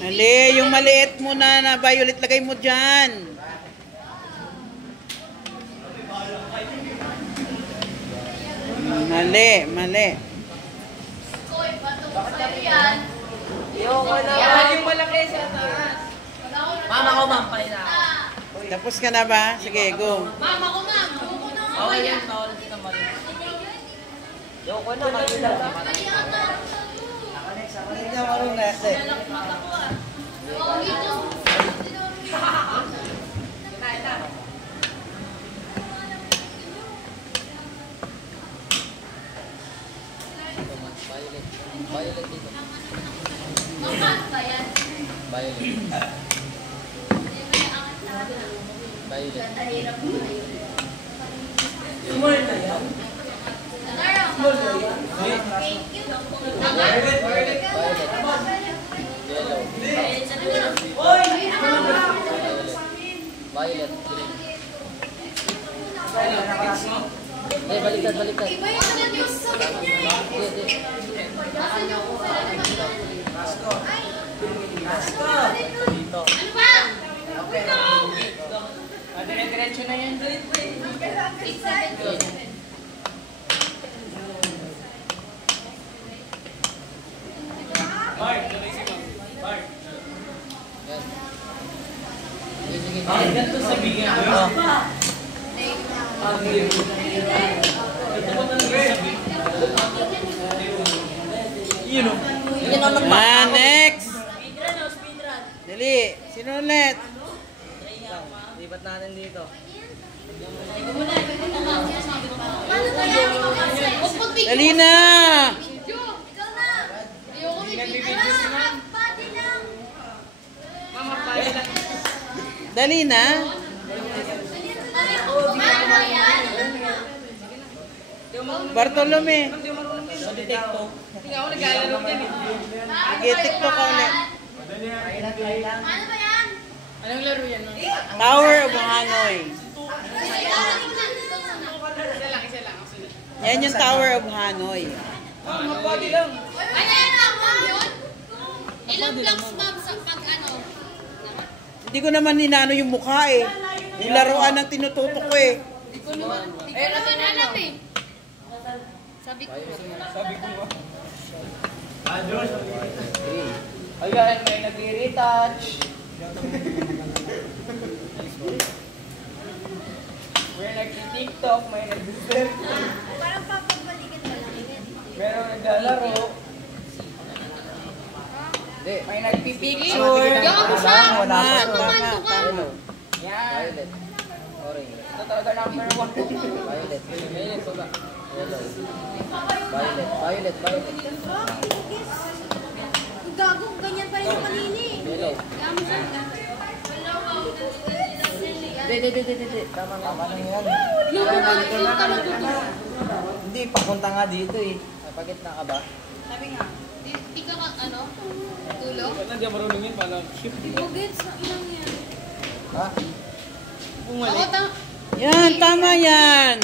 Hindi, yung maliit mo na violet, lagay mo dyan. Mali, mali. Yung malaki sa taas. Mama ko, ma'am, pala na. Tapos ka na ba? Sige, go. Mama ko, ma'am. Okay yan, bawal din naman. Yung ko na, magila. Hindi ka marunong na. Violet dito. Violet. Violet. Small na yan? Small na yan? Violet. Yellow. Violet. Green. Baliktad. Iba yung yung sakit niya eh. Hindi. Dito. Ano ba? Dire-diretso na yan. Mark, Mark. Sige. Ganito sabihin mo. Next. Dali. Sino ulit? Lipat natin dito. Dali na. Dali na. Bartolome. Hindi ako nag-aalala din. Sige, TikTok ka ulit. Ano ba yan? Anong laro yan? Tower of Hanoi. Isa lang. Yan yung Tower of Hanoi. Mapagi lang. Ano yan ang ma'am yun? Ilang blocks ma'am sa pag ano? Hindi ko naman ninano yung mukha eh. Yung laruan ng tinututok ko eh. Hindi ko naman alam eh. Sabi ko. Ayan, may nag-retouch. May nag-tiktok, may nag-surf. Parang papagbalikan ka lang. Meron naglalaro. May nagpipicture. Yaw mo siya! Tama. Yan. Orange. Ito talaga number 1. Violet. Violet ba? Yellow. Violet. Ang gagong, ganyan pa rin yung kanini. Yellow. Yaw mo siya. Hindi. Tama na yan. Yung talaga. Hindi, papunta nga dito eh. Pagit na ka ba? Sabi nga. Di ka ano? Tulog? Hindi ako marunong yun. Paano? Bugits na ilang yan. Ha? Ako Yan, tama yan.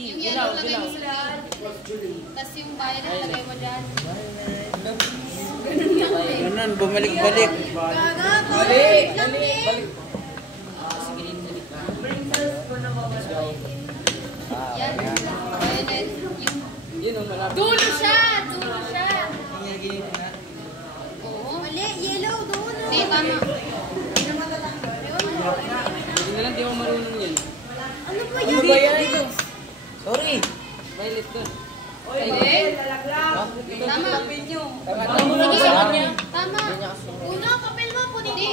yung yellow lagay mo sa dyan. Tapos yung violet lagay mo dyan. Ganun yan eh. Ganun, bumalik-balik. Gaga, balik lang eh. Yan. Violet. Yun ang malapit. Dulo siya! Oo. Mali, yellow, doon. Hindi, tama. Hindi na lang, di ako marunong yan. Ano ba yan? Sorry. Violet doon. Violet? Tama. Tama. Una, papel mo. Hindi.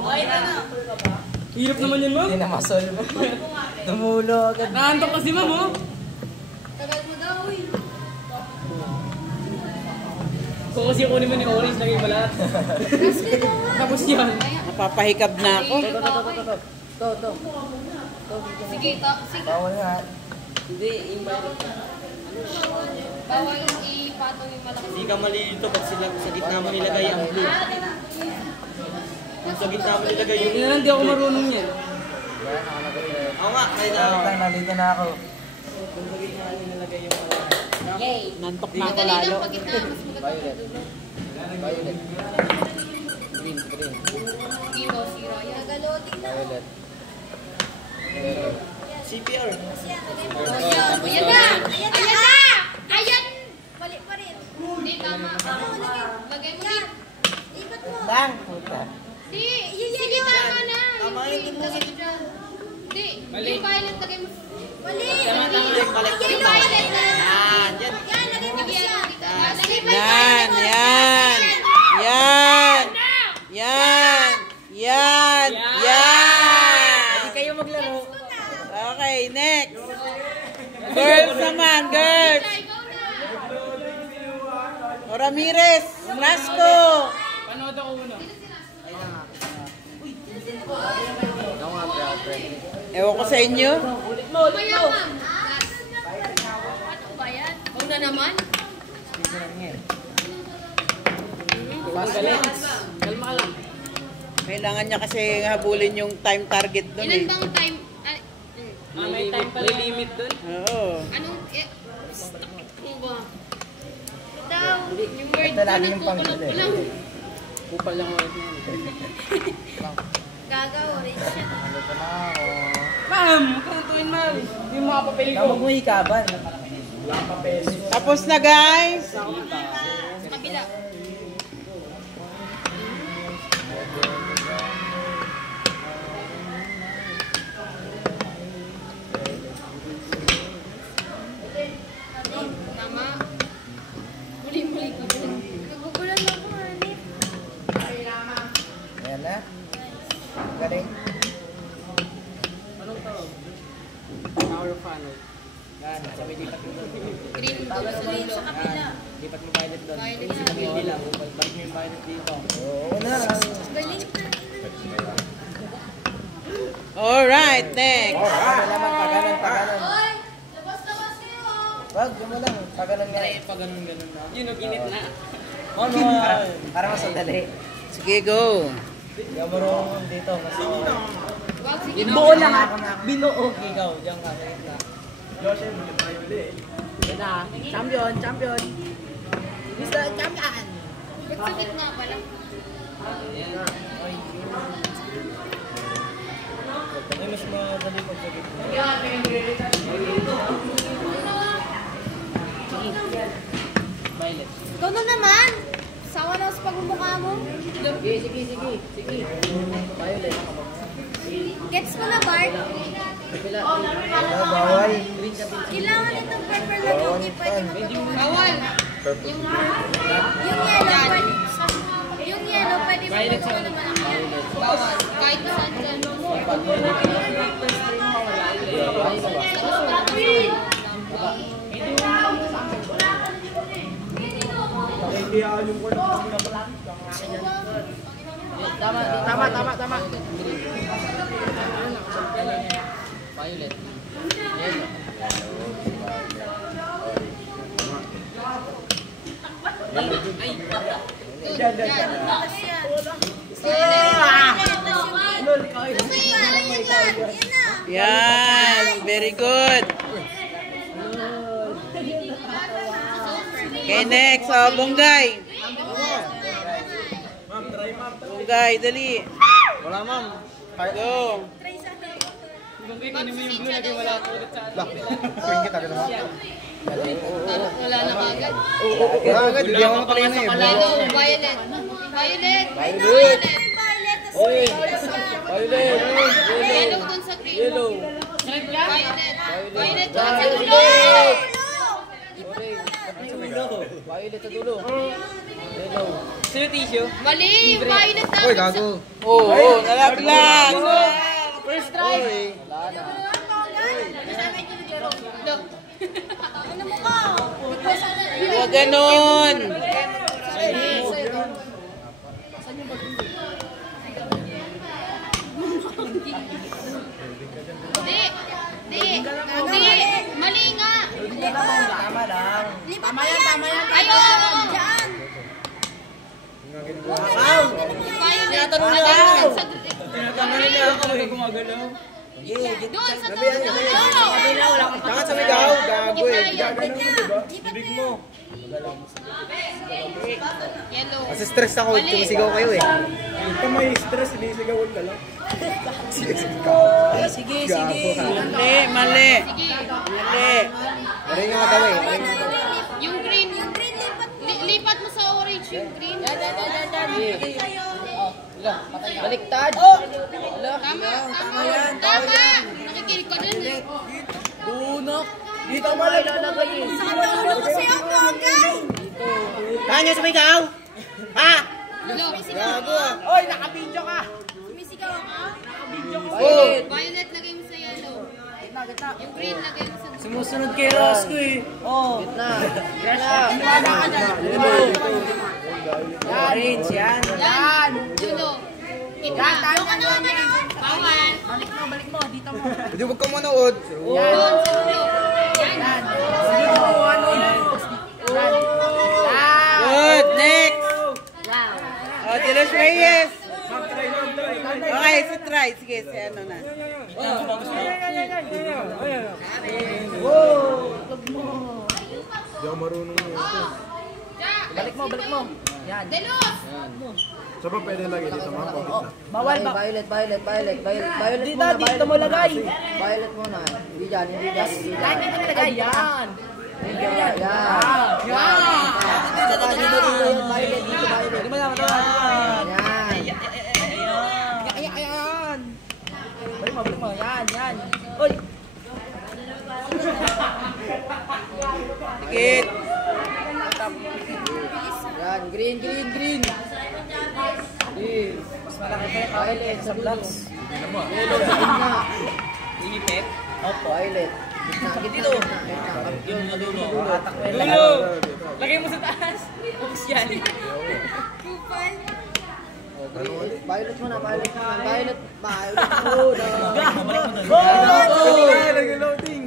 Okay na. Hirap naman yun, ma'am. Hindi na masolve. Tumulo agad. Naantok kasi, ma'am, oh. Tagal mo daw, eh. Kung kasi kunin mo ni Orange, lagay mo lahat. Tapos yan. Napapahikab na ako. To. Sige. Bawal nga. Hindi, invite. Bawal ipatong yung malaki. Hindi ka malilito pag sila sa gitna mo nilagay ang blue. Kung sa gitna mo nilagay yung Hindi na lang, di ako marunong yan. Oo nga, kaya na. Nalito na ako. Kung sa gitna nilagay yung mga... Nantok na ako Madali lalo. lang pag gitna, mas maganda yung dulo. Violet. Green. Hindi mo, si Ryan. Nagaloading na. Violet. CPR. Ayan na! Ayan na! Ayan! Mali pa rin. Hindi, tama. Lagay mo din. Ipat mo. Lang. Puta. Hindi, sige, tama na. Tama Yung yun, green, lagay mo dyan. Hindi, yung violet, lagay mo. Mali. Yung violet na. Ah, dyan. Yan, lagay mo siya. Lagay mo Yan, yan. Yan. Yan. Yan. Yan. Hindi kayo maglaro. Okay, next. Girls naman, girls. O Ramirez, Blasco. Panood ako una. Ako nga, friend. Ewan ko sa inyo. Mamaya ka. Ano ba yan? Huwag na naman. Kalma ka lang. Kailangan niya kasi habulin yung time target doon Ilan eh. bang time? May time pala. May limit dun. Oo. Anong... Ano ba? Daw. Yung word Ito ko, lagi yung nagkukulot panggulo ko eh. lang. Kupal lang ulit na. Gagaw, orange siya. Ano pa na ako? Ma'am, kantuin ma'am. Hindi mo makapapili ko. Huwag mo ikaban. Tapos na guys. Sa kabila. Tama. Muli-muli ko dun. Nagugulan ako, hanip. Ayan na. Galing. Anong tawag? Power funnel. Yan, sabi lipat mo doon. Green doon. Green sa kabila. Lipat mo violet doon. Violet Kasi sabi nila, balik mo yung violet dito. Oo na. Galing. Alright, next. Ano naman, paganon. Oy! Labas-labas kayo. Wag, yun mo lang. Paganon nga. Pa ganun-ganun na. Yun, ginit na. Ano? Para mas madali. Sige, go. Hindi ako marunong dito. Mas Wag, sige. Buo lang ha. Binuo. Ikaw, diyan ka, sa gitna. Yan na. Champion, champion. Mr. Champion. Ba't sa gitna pala? Ay, mas madali pag sa gitna. Violet. Ikaw na naman. Sawa na sa pagmumukha mo. Sige. Violet. Gets mo na, Bart? Ano, bawal. Kailangan itong purple na jockey. Pwede mo patukan. Bawal. Yung yellow, pwede. Yung yellow, pwede mo patukan naman ang yellow. Bawal. Kahit saan dyan. Tama. Violet. Tapos yan. Yan. Very good. Okay, next. O, Bonggay. Bonggay, dali. Wala, ma'am. Go. Kung kayo mo yung blue, naging wala ko ulit sa atin. Pwede kita ka naman. Wala na kagad. Agad, hindi ako nakalina eh. Yellow. Violet. Violet. Violet. Violet. Yellow dun sa green. Yellow. Violet. Violet dun sa dulo. Violet sa dulo. Yellow. Sino tissue? Mali. Violet dapat. Uy, gago. Oo, nalaglag. First try. Wala na. Look. Ano mo ka? Huwag ganon. Hindi. Mali nga. Tama lang. Tama yan. Ayaw. Diyan. Violet. Sa green. Tinatanong nila ako, gumagalaw. Doon sa dulo. Saka sa migaw, gago eh. Bibig mo. Yellow. Kasi stress ako, Mali. tumisigaw kayo eh. Ito may stress, hindi sigawan ka lang. Sige, sige. Mali, mali. Sige. Mali. Marin yung kagawa eh. Yung green. Yung green lipat. Lipat mo sa orange yung green. Baliktad. Tama. Tama. Nakikinig ka dun eh. Bunok. Dito mo lang ilalagay eh. Sa katulog ko sa'yo, Pogay. Kaya nyo sumigaw? Ha? Hello. Oy, nakabidyo ka. Sumisigaw ako. Oh. Violet, lagay mo sa yellow. Yung green, lagay mo sa blue. Sumusunod kay Rosco eh. Oh. Gitna. Wala ka dyan. Orange, yan. Yan. Dulo. Gitna. Bawal. Balik mo, dito mo. Hindi huwag ka manood. Doon sa dulo. Yan. Good, next. Oh, Dilos Reyes. Okay, si try. Sige, si ano na. Hindi ako marunong yun. Balik mo. Yan. Delos. Saan ba pwede lagay dito mga pangit na? Bawal ba? Violet Dito mo lagay. Violet muna. Hindi dyan. Yan, dito nilagay. Yan. Yan. Hindi mo naman ito. Yan. Ayan. Balik mo. Yan. Oy. Tikit. Yan. Green. Mas malaki pa yung Violet sa blocks. Yellow sa gitna. Inipit. Opo. Violet. Gitna. Yung nadulo. Dulo. Lagay mo sa taas. Oops yan. Kupal. Violet muna. Violet. Nag-loading!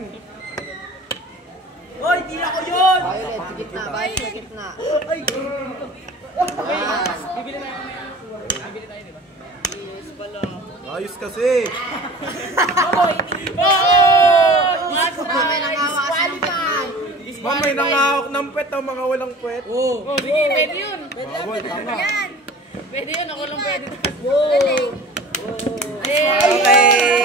Oy, di ako yun. Violet sa gitna. Ay. Yan. Bibili tayo mamaya. Bibili tayo, di ba? Ayos kasi! May nangawasan ng pet. Ma'am, may nangahawak ng pet ang mga walang pet. Oh, sige, pwede yun. Bawal. Yan. Pwede yun, ako lang pwede. Galing. Okay.